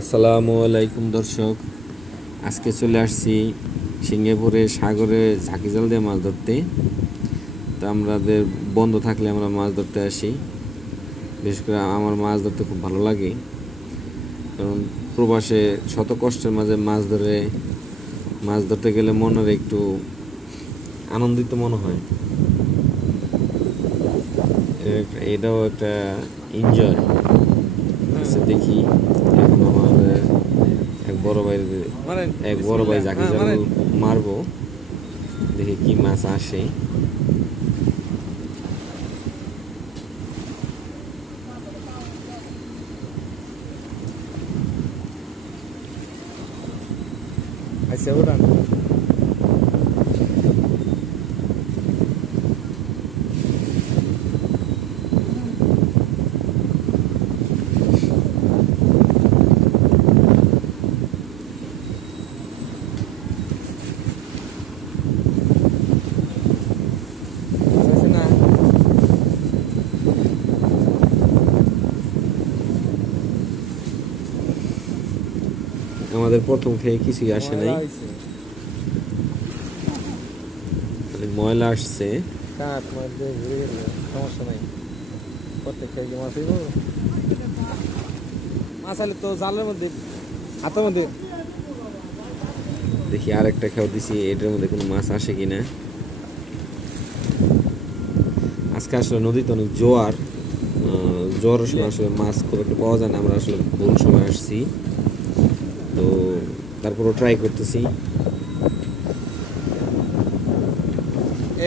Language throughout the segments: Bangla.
আসসালামু আলাইকুম দর্শক, আজকে চলে আসছি সিঙ্গাপুরে সাগরে ঝাঁকি জাল দিয়ে মাছ ধরতে। তো আমাদের বন্ধ থাকলে আমরা মাছ ধরতে আসি। বিশেষ করে আমার মাছ ধরতে খুব ভালো লাগে, কারণ প্রবাসে শত কষ্টের মাঝে মাছ ধরতে গেলে মনের একটু আনন্দিত মনে হয়। এটাও একটা এনজয়। দেখি এখন আমাদের এক বড় ভাই ঝাঁকি জাল মারবো, দেখি কি মাছ আসে। আচ্ছা ওড়ান আমাদের প্রথম খেয়ে কিছুই আসে নাই, ময়লা আসছে। সমস্যা নাই, প্রত্যেক খেয়ে মাছ হইব। মাছ আলে তো জালের মধ্যে হাতের মধ্যে দেখি আর একটা খেয়াও দিছি, এটার মধ্যে কোনো মাছ আসে কিনা। আজকে আসলে নদীতে অনেক জোয়ারের সময় আসলে মাছ খুব একটা পাওয়া যায় না। আমরা আসলে ভুল সময় আসছি, তো তারপরও ট্রাই করতেছি।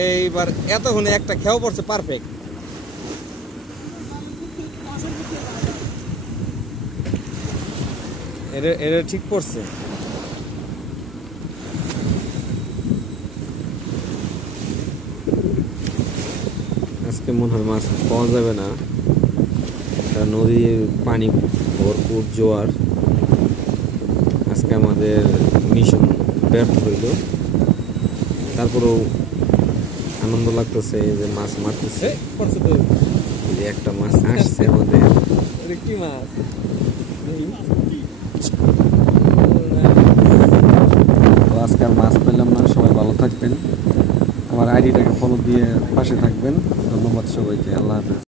এইবার এতক্ষণে একটা খেয়াও পড়ছে পারফেক্ট। এটা ঠিক পড়ছে। আজকে মনে হয় মাছ পাওয়া যাবে না, নদীর পানি ভরপুর, জোয়ার। আজকে আমাদের মিশন ব্যর্থ হইল। তারপরেও আনন্দ লাগতেছে যে মাছ মারতেছে। যে একটা মাছ আসছে আমাদের। কি মাছ? তো আজকে আর মাছ পেলাম না। সবাই ভালো থাকবেন, আমার আইডিটাকে ফলো দিয়ে পাশে থাকবেন। ধন্যবাদ সবাইকে। আল্লাহ হাফেজ।